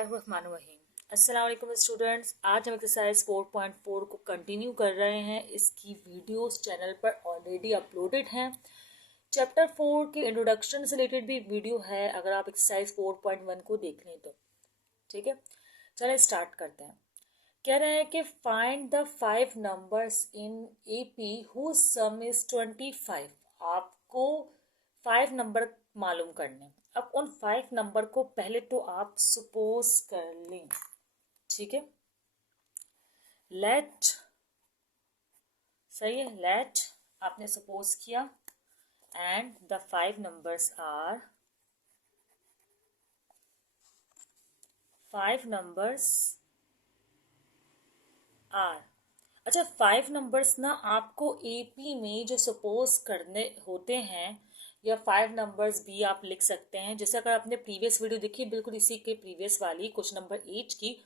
बिस्मिल्लाहिर्रहमानिर्रहीम। अस्सलाम वालेकुम स्टूडेंट्स, आज हम एक्सरसाइज 4.4 को कंटिन्यू कर रहे हैं। इसकी वीडियोस चैनल पर ऑलरेडी अपलोडेड हैं। चैप्टर 4 के इंट्रोडक्शन से रिलेटेड भी वीडियो है, अगर आप एक्सरसाइज 4.1 को देख लें तो। ठीक है, चलें स्टार्ट करते हैं। कह रहे हैं कि find the 5 numbers in AP whose sum is 25। आपको 5 नंबर मालूम करने। अब उन 5 नंबर को पहले तो आप सपोज कर लें। ठीक है, लेट, सही है, लेट आपने सपोज किया and the 5 numbers are, 5 numbers are. अच्छा, 5 नंबर्स ना आपको AP में जो सपोज करने होते हैं, या 5 नंबर्स भी आप लिख सकते हैं। जैसे अगर आपने प्रीवियस वीडियो देखी, बिल्कुल इसी के प्रीवियस वाली क्वेश्चन नंबर 8 की,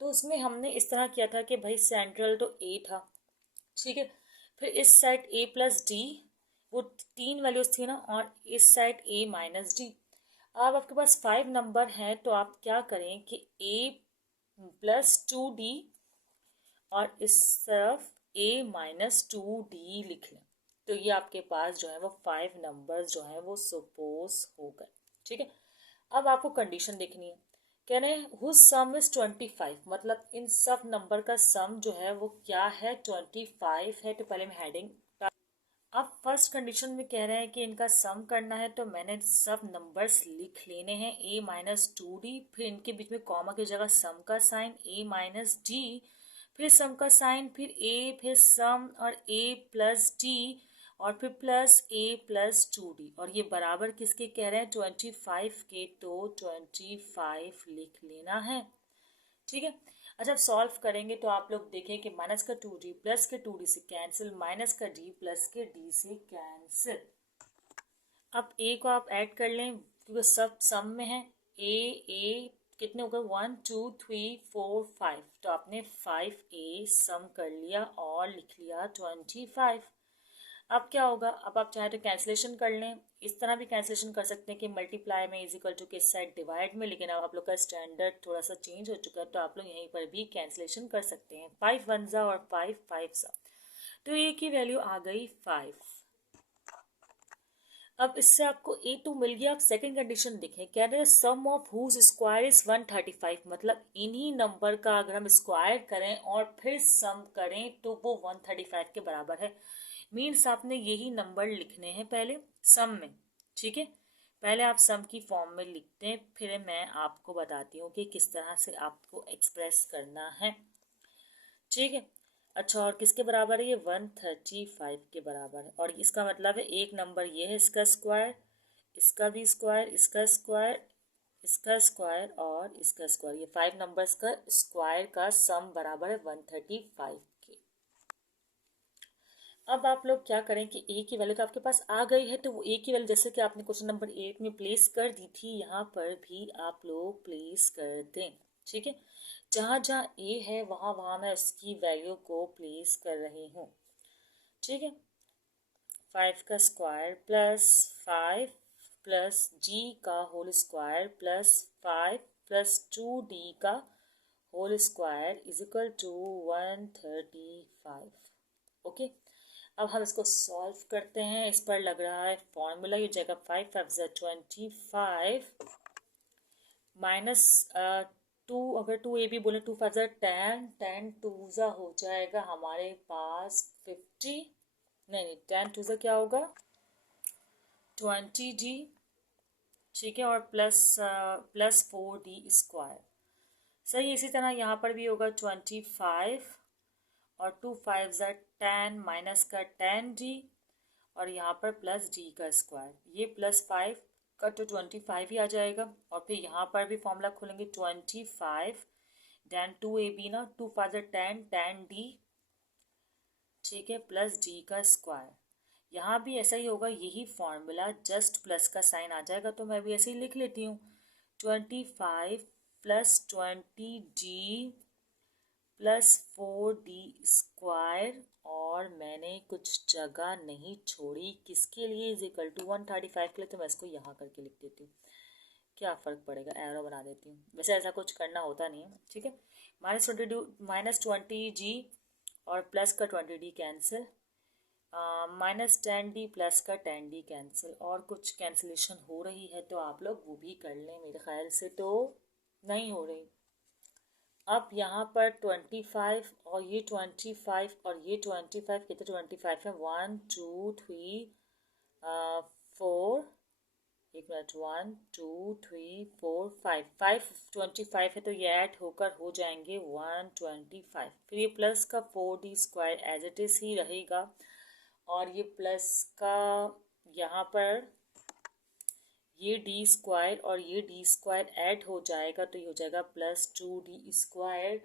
तो उसमें हमने इस तरह किया था कि भाई सेंट्रल तो A था। ठीक है, फिर इस साइड A+D, वो 3 वैल्यूज थी ना, और इस साइड A-D। अब आपके पास 5 नंबर हैं, तो आप क्या करें कि A+2D और इस तरफ A-2D लिख लें। तो ये आपके पास जो है वो 5 नंबर्स जो है वो सपोज हो गए। ठीक है, अब आपको कंडीशन देखनी है। कह रहे हैं हुज सम इज 25, मतलब इन सब नंबर का सम जो है वो क्या है, 25 है। तो पहले हम हेडिंग, अब फर्स्ट कंडीशन में कह रहे हैं कि इनका सम करना है, तो मैंने सब नंबर्स लिख लेने हैं। A-2D, फिर इनके बीच में कॉमा की जगह सम का साइन, A-D, फिर सम का साइन, फिर A, फिर सम, और A+D, और फिर प्लस A+2D, और ये बराबर किसके कह रहे हैं, 25 के। तो 25 लिख लेना है। ठीक है, अच्छा अब सॉल्व करेंगे तो आप लोग देखें कि माइनस का 2D प्लस के 2D से कैंसिल, माइनस का D प्लस के D से कैंसिल। अब A को आप ऐड कर लें क्योंकि सब सम में है। A कितने हो गए, 1 2 3 4 5, तो आपने 5A सम कर लिया और लिख लिया 25। अब क्या होगा, अब आप चाहे तो कैंसिलेशन कर लें। इस तरह भी कैंसिलेशन कर सकते हैं कि मल्टीप्लाई में इज इक्वल टू के साइड डिवाइड में, लेकिन अब आप लोग का स्टैंडर्ड थोड़ा सा चेंज हो चुका है, तो आप लोग यहीं पर भी कैंसिलेशन कर सकते हैं। 5 1 ज़ा और 5 5 ज़ा, तो ए की वैल्यू आ गई 5। अब इससे आपको A2 मिल गया। आप सेकंड कंडीशन देखें, कह रहे हैं सम ऑफ हुज स्क्वायर इज 135, मतलब इन्हीं नंबर का अगर हम स्क्वायर करें और फिर सम करें तो वो 135 के बराबर है। मीन्स आपने यही नंबर लिखने हैं पहले सम में। ठीक है, पहले आप सम की फॉर्म में लिखते हैं, फिर मैं आपको बताती हूँ कि किस तरह से आपको एक्सप्रेस करना है। ठीक है, अच्छा, और किसके बराबर है ये, 135 के बराबर है। और इसका मतलब है एक नंबर ये है, इसका स्क्वायर, इसका भी स्क्वायर, इसका स्क्वायर, इसका स्क्वायर और इसका स्क्वायर, ये 5 नंबर्स का स्क्वायर का सम बराबर है 135 के। अब आप लोग क्या करें कि A की वैल्यू तो आपके पास आ गई है, तो वो A की वैल्यू जैसे कि आपने क्वेश्चन नंबर 8 में प्लेस कर दी थी, यहाँ पर भी आप लोग प्लेस कर दें। ठीक है, जहाँ जहाँ A है वहाँ वहाँ मैं उसकी वैल्यू को प्लेस कर रही हूँ। ठीक है, 5 का स्क्वायर प्लस 5 प्लस G का whole square plus 5 plus 2D का whole square is equal to 135। Okay, अब हम इसको सॉल्व करते हैं। इस पर लग रहा है फॉर्मूला, ये जगह 5 5 ज़ा 25 माइनस 2, अगर 2AB बोले 2 5 ज़ा 10, 10 2 ज़ा हो जाएगा हमारे पास 50, नहीं 10 2 ज़ा क्या होगा 20D। ठीक है, और प्लस 4D स्क्वायर। सही, इसी तरह यहाँ पर भी होगा 25 और 2 5 ज़ा 10 माइनस का 10D, और यहाँ पर प्लस D का स्क्वायर, ये प्लस 5 का तो 25 ही आ जाएगा। और फिर यहाँ पर भी फॉर्मूला खोलेंगे 25 देन 2AB ना, 2 5 ज़ा 10 10D, ठीक है, प्लस D का स्क्वायर। यहाँ भी ऐसा ही होगा, यही फॉर्मूला, जस्ट प्लस का साइन आ जाएगा, तो मैं भी ऐसे ही लिख लेती हूँ 25 plus 20D plus 4D square, और मैंने कुछ जगह नहीं छोड़ी किसके लिए, इज इक्वल टू 135 के लिए, तो मैं इसको यहाँ करके लिख देती हूँ क्या फ़र्क पड़ेगा, एरो बना देती हूँ, वैसे ऐसा कुछ करना होता नहीं है, ठीक है। -20 और प्लस का 20d कैंसिल, -10d प्लस का 10d कैंसिल, और कुछ कैंसिलेशन हो रही है तो आप लोग वो भी कर लें, मेरे ख्याल से तो नहीं हो रही। अब यहाँ पर 25 और ये 25 और ये 25, कितने 25 है, 1 2 3 4, एक मिनट, 1 2 3 4 5 25 है, तो ये ऐड होकर हो जाएंगे 125। फिर ये प्लस का 4d² एज इट इज़ ही रहेगा, और ये प्लस का यहाँ पर ये d² और ये d² ऐड हो जाएगा, तो ये हो जाएगा +2d²,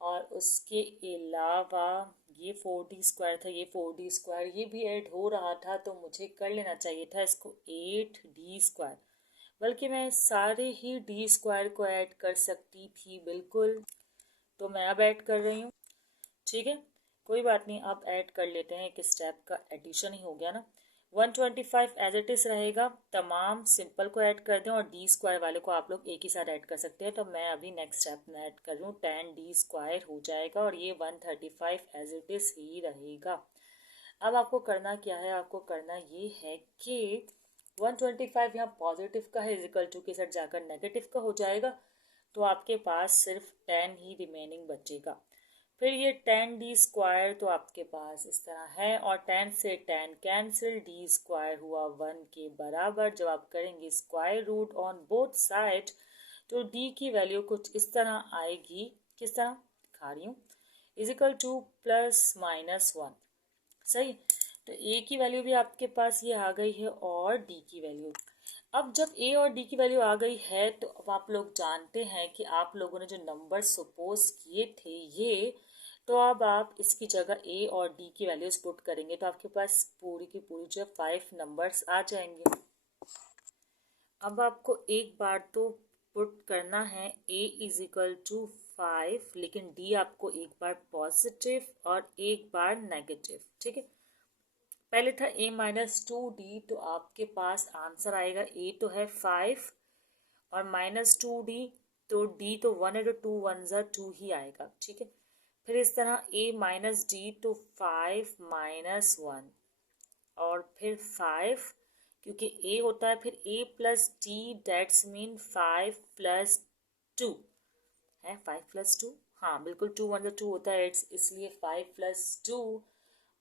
और उसके अलावा ये 4d² था, ये 4d², ये भी ऐड हो रहा था, तो मुझे कर लेना चाहिए था इसको 8d², बल्कि मैं सारे ही d² को ऐड कर सकती थी बिल्कुल, तो मैं अब ऐड कर रही हूँ, ठीक है, कोई बात नहीं, अब ऐड कर लेते हैं, एक स्टेप का एडिशन ही हो गया ना। 125 एज इट इज़ रहेगा, तमाम सिंपल को ऐड कर दें, और d² वाले को आप लोग एक ही साथ ऐड कर सकते हैं, तो मैं अभी नेक्स्ट स्टेप में ऐड कर रही हूँ, 10d² हो जाएगा, और ये 135 एज इट इज़ ही रहेगा। अब आपको करना क्या है, आपको करना ये है कि 125 यहाँ पॉजिटिव का है, इजिकल टू के साथ जाकर नेगेटिव का हो जाएगा, तो आपके पास सिर्फ 10 ही रिमेनिंग बचेगा। फिर ये 10d² तो आपके पास इस तरह है, और 10 से 10 कैंसिल, d² हुआ 1 के बराबर। जब आप करेंगे square root on both side, तो d की वैल्यू कुछ इस तरह आएगी, किस तरह दिखा रही हूँ, इजिकल टू +-1, सही। तो a की वैल्यू भी आपके पास ये आ गई है, और d की वैल्यू। अब जब a और d की वैल्यू आ गई है, तो अब आप लोग जानते हैं कि आप लोगों ने जो नंबर सपोज किए थे ये, तो अब आप इसकी जगह a और d की वैल्यूज पुट करेंगे, तो आपके पास पूरी की पूरी जो 5 नंबर्स आ जाएंगे। अब आपको एक बार तो पुट करना है a = 5, लेकिन d आपको एक बार पॉजिटिव और एक बार नेगेटिव, ठीक है। पहले था a -2d, तो आपके पास आंसर आएगा, a तो है 5 और -2d, तो d तो 1 है, तो 2 1 ज़ा 2 ही आएगा, ठीक है। फिर इस तरह a -d, तो 5 -1, और फिर 5, क्योंकि a होता है, फिर a + d, डेट्स मीन 5 + 2 है, 5 + 2, हाँ बिल्कुल, 2 1 ज़ा 2 होता है, इसलिए 5 + 2,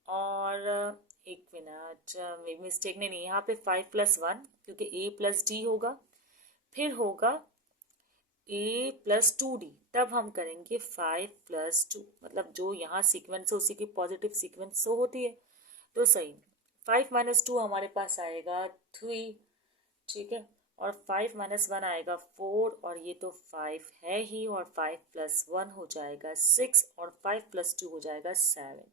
और एक मिनट, मेरी मिस्टेक नहीं, यहाँ पे 5 + 1, क्योंकि a + d होगा, फिर होगा a + 2d, तब हम करेंगे 5 + 2, मतलब जो यहाँ सीक्वेंस है उसी की पॉजिटिव सीक्वेंस तो होती है, तो सही। 5 - 2 हमारे पास आएगा 3, ठीक है, और 5 - 1 आएगा 4, और ये तो 5 है ही, और 5 + 1 हो जाएगा 6, और 5 + 2 हो जाएगा 7।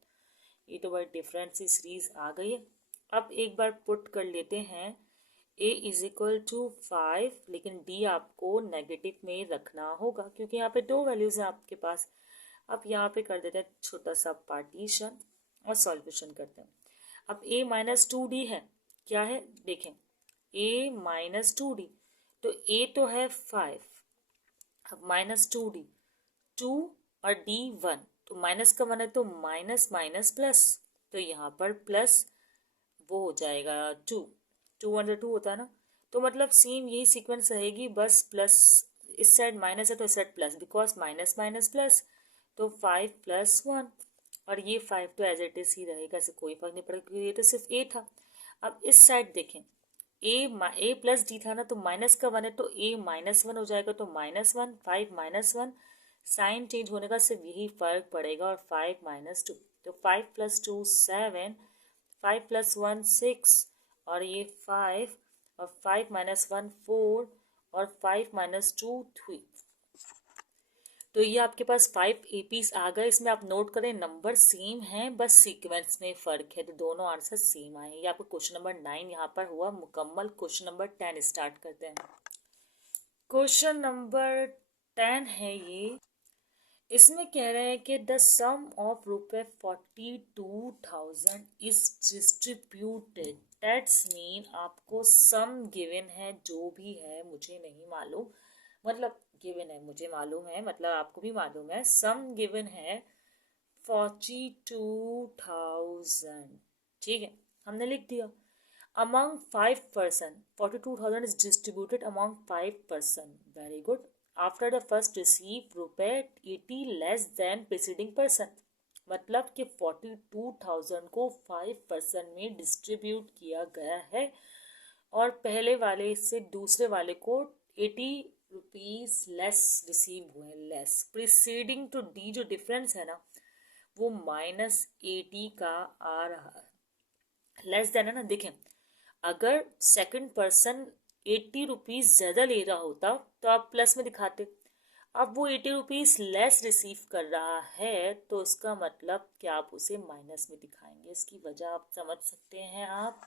ये तो बड़ी डिफरेंट सी सीरीज आ गई है। अब एक बार पुट कर लेते हैं, a = 5, लेकिन d आपको नेगेटिव में रखना होगा, क्योंकि यहाँ पे 2 वैल्यूज हैं आपके पास। अब यहाँ पे कर देते हैं छोटा सा पार्टीशन, और सॉल्यूशन करते हैं। अब a -2d है, क्या है देखें, a -2d, तो a तो है 5, अब -2d 2, और d 1, तो माइनस का 1 है, तो माइनस माइनस प्लस, तो यहाँ पर प्लस वो हो जाएगा 2, 2 1 2 होता है ना, तो मतलब सेम यही सीक्वेंस रहेगी, बस प्लस इस साइड माइनस है तो इस side plus, because minus minus plus, तो 5 + 1, और ये 5 तो एज इट इज ही रहेगा, इससे कोई फर्क नहीं पड़ेगा, क्योंकि ये तो सिर्फ a था। अब इस साइड देखें, a + d था ना, तो माइनस का 1 है, तो a -1 हो जाएगा, तो -1, 5 -1, साइन चेंज होने का सिर्फ यही फर्क पड़ेगा, और 5 - 2, तो 5 + 2 7, 5 + 1 6, और ये 5, और 5 - 1 4, और 5 - 2 3, तो ये आपके पास 5 APs आ गए। इसमें आप नोट करें नंबर सेम हैं, बस सीक्वेंस में फ़र्क है, तो दोनों आंसर सेम आए। ये आपको क्वेश्चन नंबर 9 यहाँ पर हुआ मुकम्मल। क्वेश्चन नंबर 10 स्टार्ट करते हैं। क्वेश्चन नंबर 10 है ये, इसमें कह रहे हैं कि the sum of ₹42,000 is distributed that's mean आपको सम गिवन है, जो भी है मुझे नहीं मालूम, मतलब गिवन है मुझे मालूम है, मतलब आपको भी मालूम है, सम गिवन है 42,000। ठीक है, हमने लिख दिया। among 5%, 42,000 is distributed among 5%. Very good. After the first receive रुपए 80 less than preceding person, मतलब कि 42,000 को 5% में डिस्ट्रीब्यूट किया गया है और पहले वाले से दूसरे वाले को 80 रुपीज लेस रिसीव हुए, लेस प्रीसीडिंग टू डी, जो डिफरेंस है ना वो -80 का आ रहा है, लेस देन है ना। देखें, अगर सेकंड पर्सन 80 रुपीज ज़्यादा ले रहा होता तो आप प्लस में दिखाते, अब वो 80 रुपीज लेस रिसीव कर रहा है तो इसका मतलब कि आप उसे माइनस में दिखाएंगे। इसकी वजह आप समझ सकते हैं आप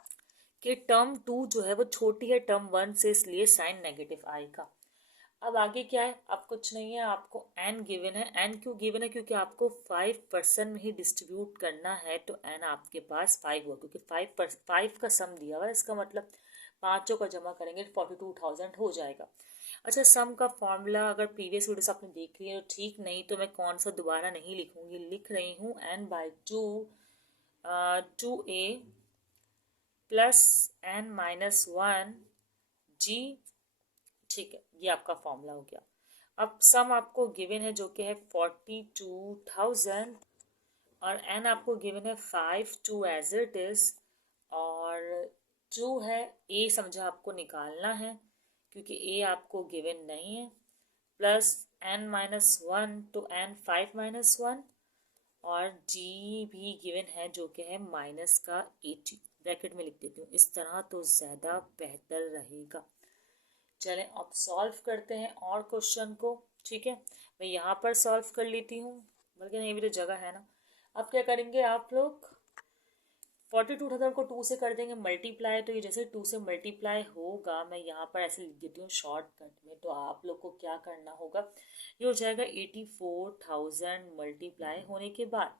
कि टर्म 2 जो है वो छोटी है टर्म 1 से, इसलिए साइन नेगेटिव आएगा। अब आगे क्या है, अब कुछ नहीं है, आपको एन गिवन है। एन क्यों गिवन है, क्योंकि आपको 5% में ही डिस्ट्रीब्यूट करना है, तो एन आपके पास 5 हुआ, क्योंकि 5 का सम दिया हुआ है, इसका मतलब पाँचों का जमा करेंगे 42,000 हो जाएगा। अच्छा, सम का फॉर्मूला अगर प्रीवियस वीडियो से आपने देख लिया तो ठीक, नहीं तो मैं कौन सा दोबारा नहीं लिखूंगी, लिख रही हूँ n/2 2a plus n-1 g। ठीक है, ये आपका फॉर्मूला हो गया। अब सम आपको गिवन है जो कि है 42,000 और एन आपको गिवन है 5 2 एज इट इज, और 2 है ए समझा आपको निकालना है क्योंकि ए आपको गिवन नहीं है, प्लस n-1 तो n5-1 और जी भी गिवन है जो कि है माइनस का 80, ब्रैकेट में लिख देती हूँ इस तरह तो ज़्यादा बेहतर रहेगा। चलें अब सॉल्व करते हैं और क्वेश्चन को। ठीक है, मैं यहाँ पर सॉल्व कर लेती हूँ, बल्कि नहीं भी तो जगह है ना। अब क्या करेंगे आप लोग, 42,000 को 2 से कर देंगे मल्टीप्लाई, तो ये जैसे 2 से मल्टीप्लाई होगा, मैं यहाँ पर ऐसे लिख देती हूँ शॉर्टकट में, तो आप लोग को क्या करना होगा, ये हो जाएगा 84,000 मल्टीप्लाई होने के बाद।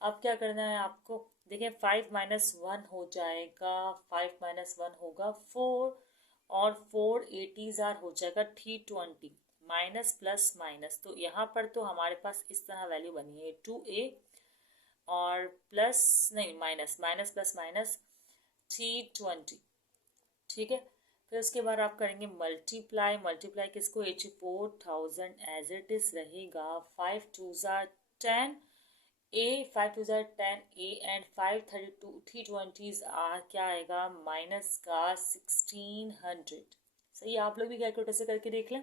अब क्या करना है आपको, देखें 5-1 हो जाएगा, 5-1 होगा 4, और 4 80s हो जाएगा 320, माइनस प्लस माइनस, तो यहाँ पर तो हमारे पास इस तरह वैल्यू बनी है 2a और प्लस नहीं माइनस, माइनस प्लस माइनस 320। ठीक है, फिर उसके बाद आप करेंगे मल्टीप्लाई, मल्टीप्लाई किसको, 84,000 एज इट इज रहेगा, 5 2s 10 a, 5 2s 10 a and 320s क्या आएगा, माइनस का 1600। सही, आप लोग भी कैलकुलेटर से करके देख लें।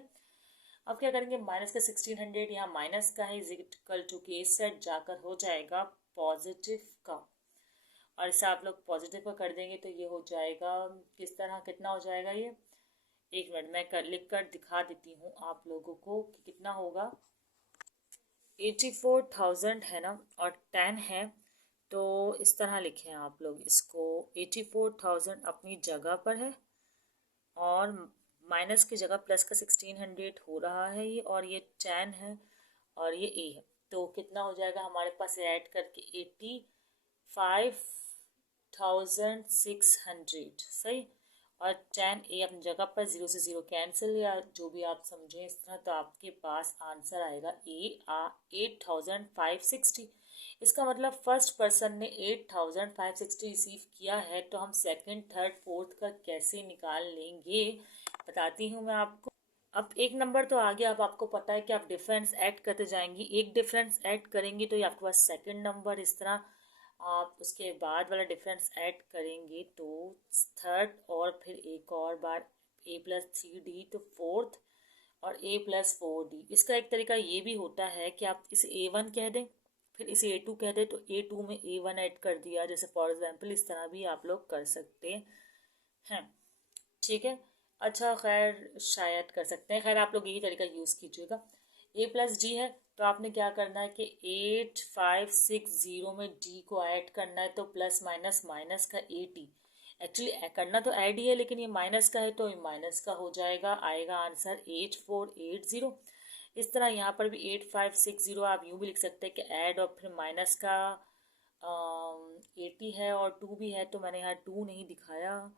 अब क्या करेंगे, माइनस का 1600 यहाँ माइनस का है, इज इक्वल टू के सेट जाकर हो जाएगा पॉजिटिव का, और इसे आप लोग पॉजिटिव का कर देंगे तो ये हो जाएगा किस तरह, कितना हो जाएगा ये, एक मिनट मैं लिख कर दिखा देती हूँ आप लोगों को कि कितना होगा। 84,000 है ना और 10 है, तो इस तरह लिखें आप लोग इसको, 84,000 अपनी जगह पर है और माइनस की जगह प्लस का 1600 हो रहा है ये, और ये 10 है और ये ए है, तो कितना हो जाएगा हमारे पास ऐड करके 85,600। सही, और 10 ए अपनी जगह पर, 0 से 0 कैंसिल या जो भी आप समझें इस तरह, तो आपके पास आंसर आएगा 8,560। इसका मतलब फर्स्ट पर्सन ने 8,560 रिसीव किया है, तो हम सेकंड थर्ड फोर्थ का कैसे निकाल लेंगे बताती हूँ मैं आपको। अब एक नंबर तो आ गया, अब आपको पता है कि आप डिफरेंस ऐड करते जाएंगी, एक डिफरेंस ऐड करेंगी तो ये आपके पास सेकंड नंबर, इस तरह आप उसके बाद वाला डिफरेंस ऐड करेंगे तो थर्ड, और फिर एक और बार a+3d तो फोर्थ, और a+4d। इसका एक तरीका ये भी होता है कि आप इसे a1 कह दें फिर इसे a2 कह दें, तो a2 में a1 ऐड कर दिया, जैसे फॉर एग्जांपल इस तरह भी आप लोग कर सकते हैं। ठीक है, अच्छा खैर शायद कर सकते हैं, खैर आप लोग यही तरीका यूज़ कीजिएगा। a+d है तो आपने क्या करना है कि 8560 में d को ऐड करना है, तो प्लस माइनस माइनस का 80, एक्चुअली करना तो ऐड ही है लेकिन ये माइनस का है तो ये माइनस का हो जाएगा, आएगा आंसर 8480। इस तरह यहाँ पर भी 8560 आप यूँ भी लिख सकते हैं कि ऐड और फिर माइनस का 80 है और 2 भी है, तो मैंने यहाँ 2 नहीं दिखाया,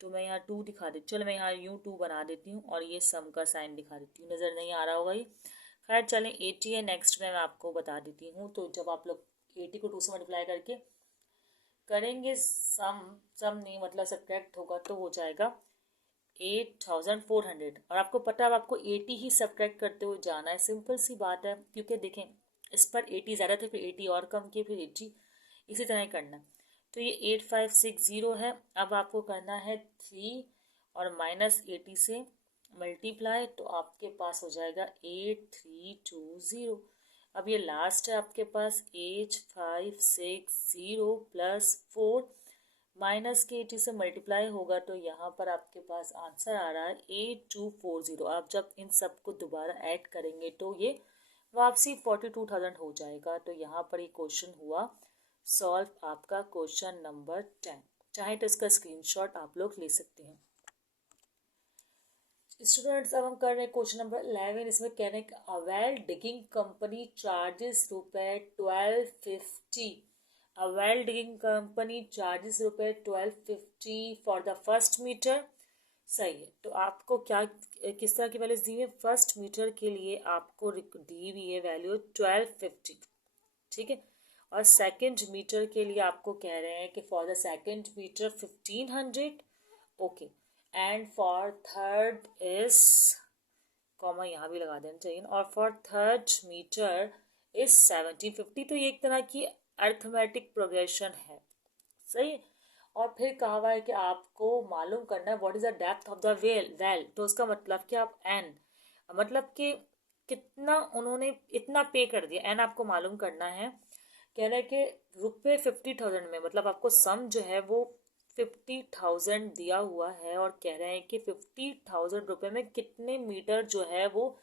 तो मैं यहाँ 2 दिखा देती, चलो मैं यहाँ यूँ 2 बना देती हूँ और ये सम का साइन दिखा देती हूँ, नज़र नहीं आ रहा होगा ये। खैर चलें, 80 है, नेक्स्ट मैं आपको बता देती हूँ। तो जब आप लोग 80 को 2 से मल्टीप्लाई करके करेंगे, सम नहीं मतलब सब्ट्रैक्ट होगा, तो हो जाएगा 8400। और आपको पता है, अब आपको 80 ही सब्ट्रैक्ट करते हुए जाना है, सिंपल सी बात है, क्योंकि देखें इस पर 80 ज़्यादा थे, फिर 80 और कम किए, फिर 80, इसी तरह करना। तो ये 8560 है। अब आपको करना है 3 और -80 से मल्टीप्लाई, तो आपके पास हो जाएगा 8320। अब ये लास्ट है आपके पास 8560 प्लस 4 माइनस के 80 से मल्टीप्लाई होगा, तो यहाँ पर आपके पास आंसर आ रहा है 8240। आप जब इन सब को दोबारा ऐड करेंगे तो ये वापसी 42,000 हो जाएगा। तो यहाँ पर ये क्वेश्चन हुआ सॉल्व, आपका क्वेश्चन नंबर 10। चाहे तो इसका स्क्रीनशॉट आप लोग ले सकते हैं। स्टूडेंट्स, अब हम कर रहे हैं क्वेश्चन नंबर 11। इसमें कह रहे हैं कि a well digging company charges ₹1250। A well digging company charges ₹1250 for the first metre. सही है, तो आपको क्या किस तरह की वैल्यूज दी है? फर्स्ट मीटर के लिए आपको दी हुई है वैल्यू 1250, ठीक है। और सेकंड मीटर के लिए आपको कह रहे हैं कि for the second metre 1500, okay, and for third is, comma यहाँ भी लगा देना चाहिए, और फॉर थर्ड मीटर इज 1750। तो ये एक तरह की अर्थमेटिक प्रोग्रेशन है, सही। और फिर कहा हुआ है कि आपको मालूम करना है what is the depth of the well. तो उसका मतलब कि आप एन, मतलब कि कितना उन्होंने इतना पे कर दिया, एन आपको मालूम करना है। कह रहा है कि ₹50,000 में, मतलब आपको सम जो है वो 50,000 दिया हुआ है, और कह रहे हैं कि 50,000 रुपये में कितने मीटर जो है वो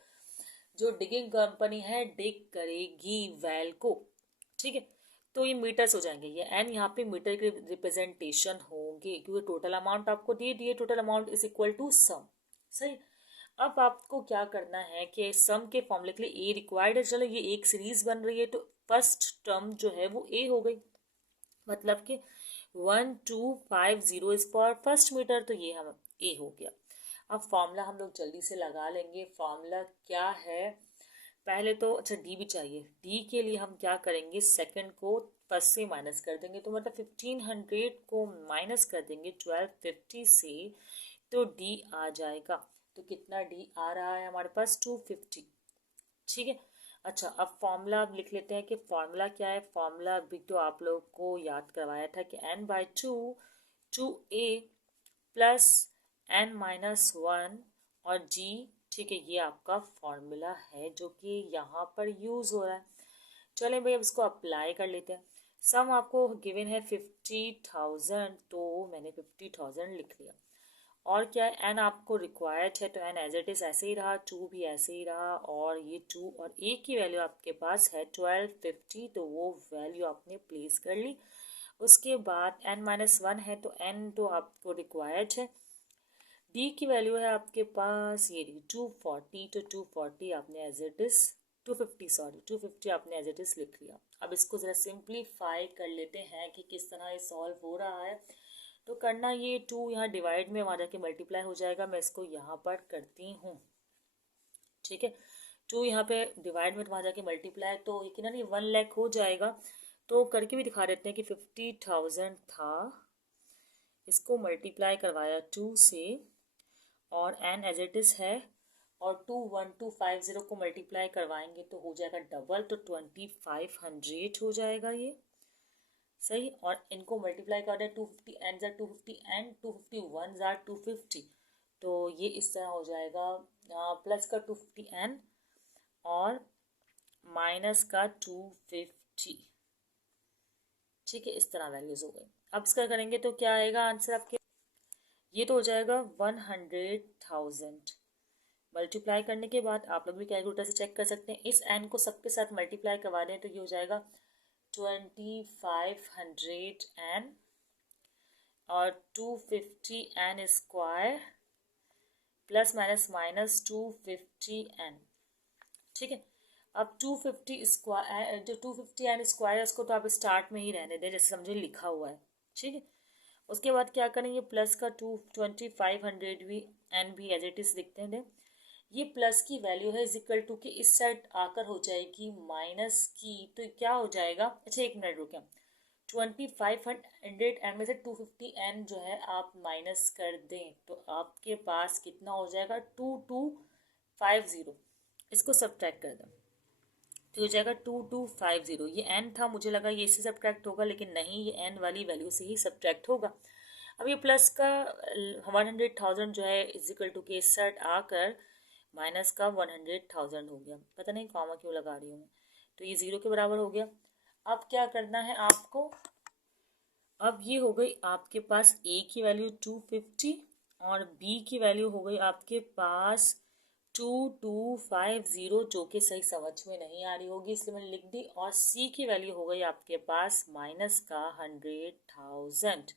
जो डिगिंग कंपनी है डिग करेगी वेल को, ठीक है। तो ये मीटर्स हो जाएंगे, ये एन यहाँ पे मीटर के रिप्रेजेंटेशन होंगे, क्योंकि टोटल अमाउंट आपको दे दिए, total amount is equal to sum, सही। अब आपको क्या करना है कि सम के फॉर्मूले के लिए ए रिक्वायर्ड है। चलो, ये एक सीरीज बन रही है, तो फर्स्ट टर्म जो है वो ए हो गई, मतलब कि 1250 इज फॉर फर्स्ट मीटर, तो ये हम ए हो गया। अब फॉर्मूला हम लोग जल्दी से लगा लेंगे। फॉर्मूला क्या है? पहले तो अच्छा डी भी चाहिए। डी के लिए हम क्या करेंगे, सेकंड को फर्स्ट से माइनस कर देंगे, तो मतलब 1500 को माइनस कर देंगे 1250 से, तो डी आ जाएगा। तो कितना डी आ रहा है हमारे पास? 250, ठीक है। अच्छा, अब फॉर्मूला अब लिख लेते हैं कि फॉर्मूला क्या है। फॉर्मूला अभी तो आप लोग को याद करवाया था कि n/2 2a प्लस n-1 और g, ठीक है, ये आपका फॉर्मूला है जो कि यहाँ पर यूज़ हो रहा है। चलें भाई, अब इसको अप्लाई कर लेते हैं। सम आपको गिवन है 50,000, तो मैंने 50,000 लिख लिया। और क्या है, एन आपको रिक्वायर्ड है, तो एन एज इट इज़ ऐसे ही रहा, 2 भी ऐसे ही रहा, और ये 2 और ए की वैल्यू आपके पास है 1250, तो वो वैल्यू आपने प्लेस कर ली। उसके बाद n-1 है, तो n तो आपको रिक्वायर्ड है। डी की वैल्यू है आपके पास ये 240, तो 240 आपने एज इट इज़ 250 आपने एज इट इज़ लिख लिया। अब इसको ज़रा सिंप्लीफाई कर लेते हैं कि किस तरह ये सॉल्व हो रहा है। तो करना ये 2 यहाँ डिवाइड में वहाँ जाके मल्टीप्लाई हो जाएगा। मैं इसको यहाँ पर करती हूँ, ठीक है। 2 यहाँ पे डिवाइड में वहाँ जाके मल्टीप्लाई, तो यकीन नहीं 1 लाख हो जाएगा। तो करके भी दिखा देते हैं कि 50,000 था, इसको मल्टीप्लाई करवाया 2 से, और एन एज इट इज़ है, और 21250 को मल्टीप्लाई करवाएंगे तो हो जाएगा डबल, तो 2500 हो जाएगा ये, सही। और इनको मल्टीप्लाई कर दें, 250 एंड ज़ार 250 एंड 251 ज़ार 250, तो ये इस तरह हो जाएगा, प्लस का 250 एन और माइनस का 250, ठीक है। इस तरह वैल्यूज हो गई। अब इसका करेंगे तो क्या आएगा आंसर आपके? ये तो हो जाएगा 100,000। मल्टीप्लाई करने के बाद आप लोग भी कैलकुलेटर से चेक कर सकते हैं, इस एन को सबके साथ मल्टीप्लाई करवा दें तो ये हो जाएगा 2500 एन और 250 n square plus minus minus 250 n, ठीक है। अब 250 स्क्वायर, जो 250 एन स्क्वायर है उसको तो आप स्टार्ट में ही रहने दें, जैसे समझे लिखा हुआ है, ठीक है। उसके बाद क्या करेंगे, प्लस का 2500 भी एन भी एज इट इज लिखते हैं। ये प्लस की वैल्यू है इज इक्वल टू कि इस साइड आकर हो जाएगी माइनस की, तो क्या हो जाएगा, अच्छा एक मिनट रुके, 2500 एन में से 250 एन जो है आप माइनस कर दें तो आपके पास कितना हो जाएगा, 2250, इसको सब्ट्रैक्ट कर दें तो हो जाएगा 2250। ये एन था, मुझे लगा ये इससे सब्ट्रैक्ट होगा, लेकिन नहीं, ये एन वाली वैल्यू से ही सब्ट्रैक्ट होगा। अब ये प्लस का 100,000 जो है इजिकल टू के इस साइड आकर माइनस का 100,000 हो गया, पता नहीं कॉमा क्यों लगा रही हूँ मैं, तो ये ज़ीरो के बराबर हो गया। अब क्या करना है आपको, अब ये हो गई आपके पास ए की वैल्यू 250 और बी की वैल्यू हो गई आपके पास 2250, जो कि सही समझ में नहीं आ रही होगी इसलिए मैंने लिख दी, और सी की वैल्यू हो गई आपके पास माइनस का 100,000,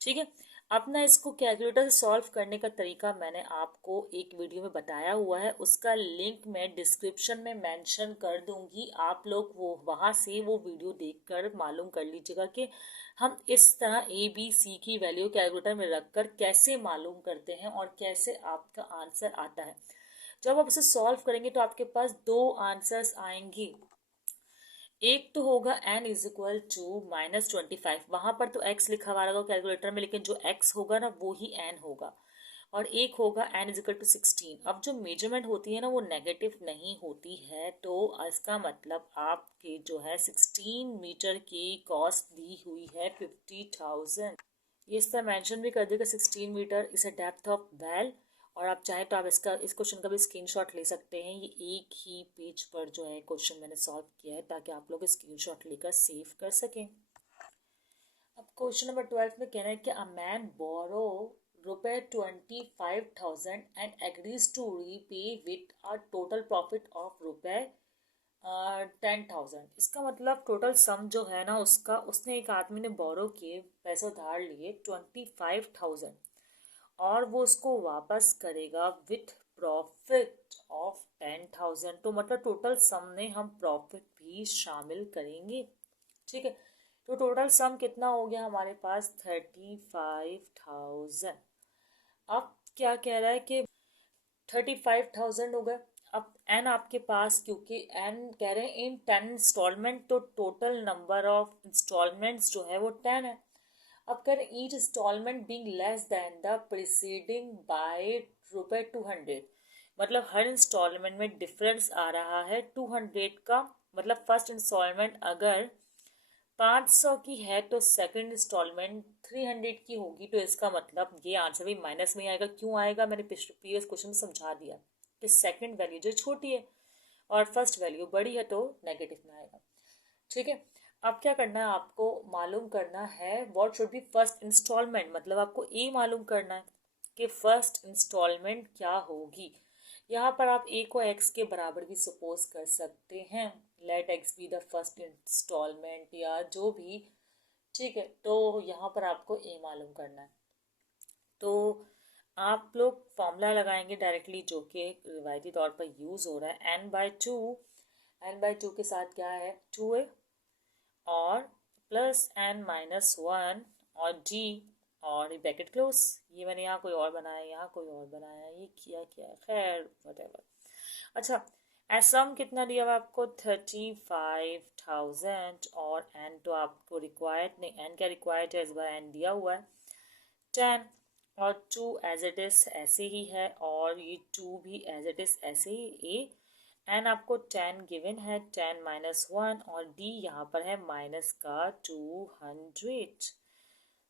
ठीक है। अपना इसको कैलकुलेटर से सॉल्व करने का तरीका मैंने आपको एक वीडियो में बताया हुआ है, उसका लिंक मैं डिस्क्रिप्शन में मेंशन कर दूंगी, आप लोग वो वहाँ से वो वीडियो देखकर मालूम कर लीजिएगा कि हम इस तरह ए बी सी की वैल्यू कैलकुलेटर में रखकर कैसे मालूम करते हैं और कैसे आपका आंसर आता है। जब आप उसे सॉल्व करेंगे तो आपके पास दो आंसर्स आएंगे, एक तो होगा n इज इक्वल टू -25, वहां पर तो x लिखा हुआ रहेगा कैलकुलेटर में, लेकिन जो x होगा ना वो ही n होगा, और एक होगा n इज इक्वल टू 16। अब जो मेजरमेंट होती है ना वो नेगेटिव नहीं होती है, तो इसका मतलब आपके जो है 16 मीटर की कॉस्ट दी हुई है 50,000। ये इस तरह मैंशन भी कर देगा 16 मीटर इस अ डेप्थ ऑफ वेल, और आप चाहें तो आप इस क्वेश्चन का भी स्क्रीनशॉट ले सकते हैं। ये एक ही पेज पर जो है क्वेश्चन मैंने सॉल्व किया है ताकि आप लोग स्क्रीनशॉट लेकर सेव कर सकें। अब क्वेश्चन नंबर 12 में कहना है कि a man borrow ₹25,000 and agrees to repay with a total profit of ₹10,000। इसका मतलब टोटल सम जो है ना उसका, उसने एक आदमी ने बोरो किए, पैसे उधार लिए 25,000 और वो उसको वापस करेगा विथ प्रॉफिट ऑफ 10,000, तो मतलब टोटल सम में हम प्रॉफिट भी शामिल करेंगे, ठीक है। तो टोटल सम कितना हो गया हमारे पास 35,000। अब क्या कह रहा है कि 35,000 हो गए। अब एन आपके पास, क्योंकि एन कह रहे हैं इन 10 इंस्टॉलमेंट, तो टोटल नंबर ऑफ इंस्टॉलमेंट्स जो है वो 10 है। अब कह रहे each instalment being less than the preceding by ₹200, मतलब हर इंस्टॉलमेंट में डिफरेंस आ रहा है 200 का, मतलब फर्स्ट इंस्टॉलमेंट अगर 500 की है तो सेकंड इंस्टॉलमेंट 300 की होगी, तो इसका मतलब ये आंसर भी माइनस में आएगा। क्यों आएगा, मैंने प्रीवियस क्वेश्चन में समझा दिया कि सेकंड वैल्यू जो छोटी है और फर्स्ट वैल्यू बड़ी है तो नेगेटिव में आएगा, ठीक है। अब क्या करना है, आपको मालूम करना है what should be first instalment, मतलब आपको ए मालूम करना है कि फर्स्ट इंस्टॉलमेंट क्या होगी। यहाँ पर आप ए को एक्स के बराबर भी सपोज कर सकते हैं, let x be the first instalment या जो भी, ठीक है। तो यहाँ पर आपको ए मालूम करना है, तो आप लोग फॉर्मूला लगाएंगे डायरेक्टली जो कि रिवायती तौर पर यूज़ हो रहा है, n/2, n/2 के साथ क्या है 2a और प्लस n-1 और d और ब्रैकेट क्लोज। ये मैंने यहाँ कोई और बनाया, यहाँ कोई और बनाया, ये किया क्या, खैर वटेवर। अच्छा, सम कितना दिया हुआ आपको 35,000 और n तो आपको रिक्वायर्ड नहीं, n क्या रिक्वायर्ड है इस बार, n दिया हुआ है 10 और 2 एज इट इज ऐसे ही है और ये 2 भी एज इट इज ऐसे ही। ए एन आपको 10 गिवन है, 10-1 और डी यहाँ पर है माइनस का 200,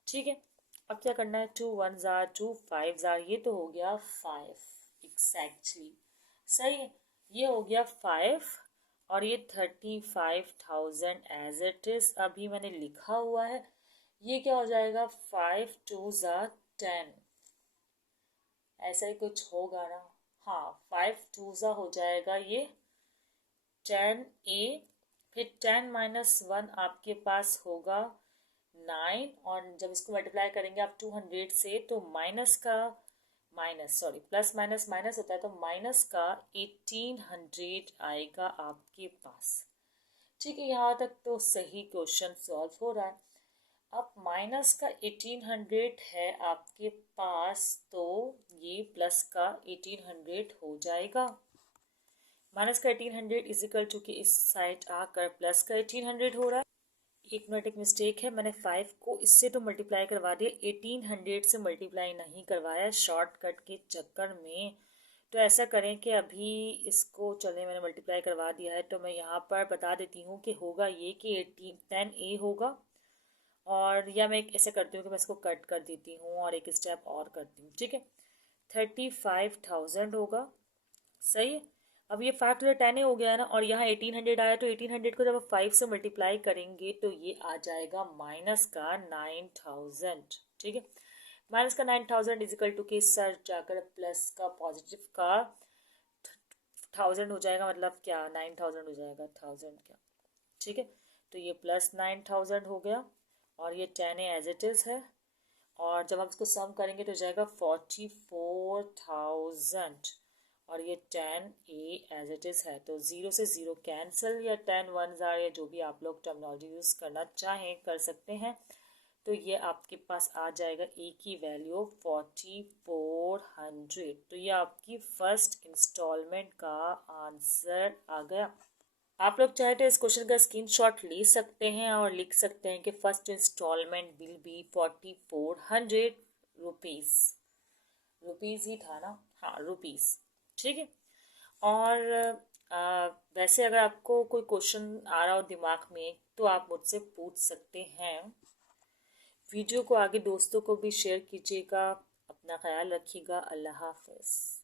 ठीक है। अब क्या करना है, 2 1 जार 2 5 जार, ये तो हो गया 5 एग्जैक्टली सही है, ये हो गया 5 और ये 35,000 एज इट इज अभी मैंने लिखा हुआ है। ये क्या हो जाएगा 5 2 जार 10, ऐसा ही कुछ होगा ना, हाँ 5 2 जार हो जाएगा ये 10a, फिर 10-1 आपके पास होगा 9, और जब इसको मल्टीप्लाई करेंगे आप 200 से तो माइनस का प्लस माइनस माइनस होता है, तो माइनस का 1800 आएगा आपके पास। ठीक है, यहाँ तक तो सही क्वेश्चन सॉल्व हो रहा है। अब माइनस का 1800 है आपके पास, तो ये प्लस का 1800 हो जाएगा। माइनस का 1800 इजिकल टू कि इस साइड आकर प्लस का 1800 हो रहा है। एक मिनट, एक मिस्टेक है, मैंने 5 को इससे तो मल्टीप्लाई करवा दिया, 1800 से मल्टीप्लाई नहीं करवाया शॉर्टकट के चक्कर में। तो ऐसा करें कि अभी इसको चले, मैंने मल्टीप्लाई करवा दिया है, तो मैं यहाँ पर बता देती हूँ कि होगा ये कि 10a होगा, और या मैं ऐसे करती हूँ कि मैं इसको कट कर देती हूँ और एक स्टेप और करती हूँ। ठीक है, 35,000 होगा। सही है, अब ये 5 to 10 हो गया है ना, और यहाँ 1800 आया, तो 1800 को जब आप 5 से मल्टीप्लाई करेंगे तो ये आ जाएगा माइनस का 9000। ठीक है, माइनस का 9000 इजिकल टू के सर जाकर प्लस का पॉजिटिव का 1000 हो जाएगा, मतलब क्या 9000 हो जाएगा, 1000 क्या। ठीक है, तो ये प्लस 9000 हो गया, और ये 10 एज इट इज़ है, और जब आप इसको सम करेंगे तो जाएगा 44,000, और ये 10a एज इट इज़ है। तो 0 से 0 कैंसिल, या 10 1s या जो भी आप लोग टर्मिनोलॉजी यूज़ करना चाहें कर सकते हैं। तो ये आपके पास आ जाएगा ए की वैल्यू 4400। तो ये आपकी फर्स्ट इंस्टॉलमेंट का आंसर आ गया। आप लोग चाहे तो इस क्वेश्चन का स्क्रीनशॉट ले सकते हैं और लिख सकते हैं कि first instalment will be 4400 rupees. Rupees ही था ना, हाँ रुपीज़। ठीक है, और वैसे अगर आपको कोई क्वेश्चन आ रहा हो दिमाग में तो आप मुझसे पूछ सकते हैं। वीडियो को आगे दोस्तों को भी शेयर कीजिएगा। अपना ख्याल रखिएगा। अल्लाह हाफ़िज़।